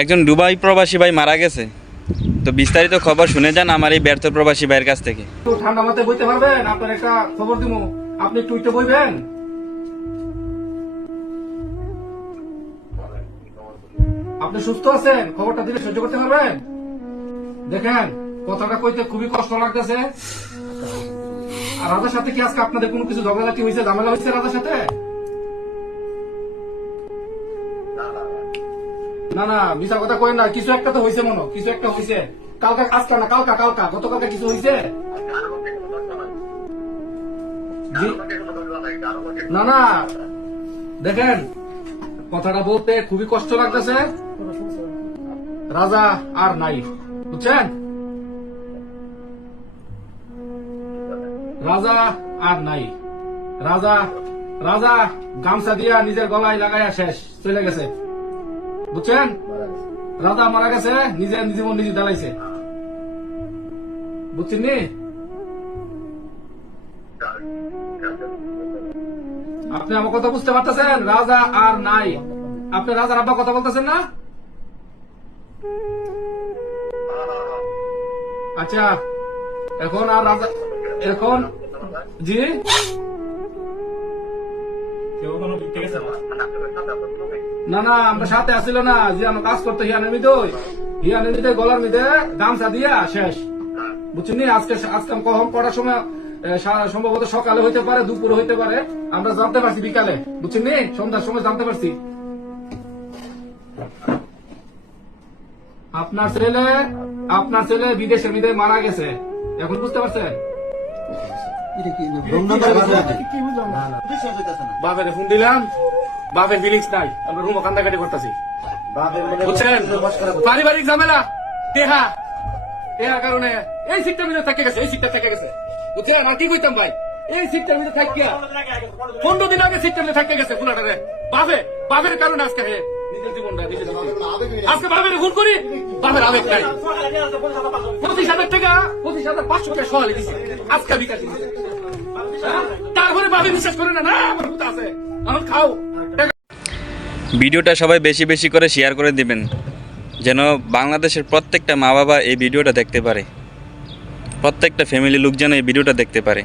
একজন দুবাই প্রবাসী ভাই মারা গেছে। তো বিস্তারিত খবর শুনে যান আমার এই ব্যর্থ প্রবাসী ভাইয়ের কাছ থেকে। ঠান্ডা মাথায় বইতে পারবেন? আপনার একটা খবর দিব, আপনি একটু উঠে বইবেন। আপনি সুস্থ আছেন? খবরটা দিলে সহ্য করতে পারবেন? দেখেন, কথাটা কইতে খুবই কষ্ট লাগতেছে। আর রাজার সাথে কি আজকে আপনাদের কোনো কিছু ঝগড়াঝাটি হয়েছে, ঝামেলা হয়েছে রাজার সাথে? না না, মিছা কথা কই না। কিছু একটা তো হয়েছে, মনে কিছু একটা হয়েছে। কালকা আজকা না, কালকা কালকা গতকালকে কিছু হয়েছে। না না, দেখেন কথাটা বলতে খুবই কষ্ট লাগতেছে। রাজা আর নাই, বুঝছেন? রাজা আর নাই। রাজা রাজা গামছা দিয়া নিজের গলায় লাগাইয়া শেষ, চলে গেছে, বুঝছেন? রাজা মারা গেছে, নিজে জীবন নিজে জ্বালাইছে, বুঝছেন নি? আপনি আমার কথা বুঝতে পারতেছেন? রাজা আর নাই। আপনি রাজার আব্বা কথা বলতেছেন না? আচ্ছা, এখন আর রাজা এখন জি না না, আমরা সাথে আসছিল না যে আমরা কাজ করতে হিয়ানের মিদে গলার মিদে গামছা দিয়া শেষ, বুঝছেন নি? আজকে কখন কটার সময়, সম্ভবত সকালে হইতে পারে, দুপুরে হইতে পারে, আমরা জানতে পারছি বিকালে, বুঝছেন নি? সন্ধ্যার সময় জানতে পারছি। আপনার ছেলে বিদেশের মিদে মারা গেছে, এখন বুঝতে পারছেন? বাপের ফোন দিলাম, বাপের ফিলিংস নাই, আমরা রুমও কান্দাকাটি করতেছি, বুঝছেন? পারিবারিক ঝামেলা, দেহা কারণে এই সিটটার ভিতরে থেকে গেছে, এই সিটটা থেকে গেছে, বুঝছেন? আর কি কইতাম ভাই, এই সিটটার ভিতরে থাকিয়া 15 দিন আগে সিটটার ভিতরে থেকে গেছে ফুলাটারে। বাপের কারণে আজকে নিজের জীবনটা আজকে বাপের ফোন করি, বাপের আবেগ নাই। 25,000 টাকা, 25,500 টাকা সহালি দিচ্ছে আজকে বিকাশ দিচ্ছে, তারপরে বাপে বিশ্বাস করে না, না আমার ভূত আছে, আমার খাও। ভিডিওটা সবাই বেশি বেশি করে শেয়ার করে দিবেন, যেন বাংলাদেশের প্রত্যেকটা মা বাবা এই ভিডিওটা দেখতে পারে, প্রত্যেকটা ফ্যামিলি লোক যেন এই ভিডিওটা দেখতে পারে।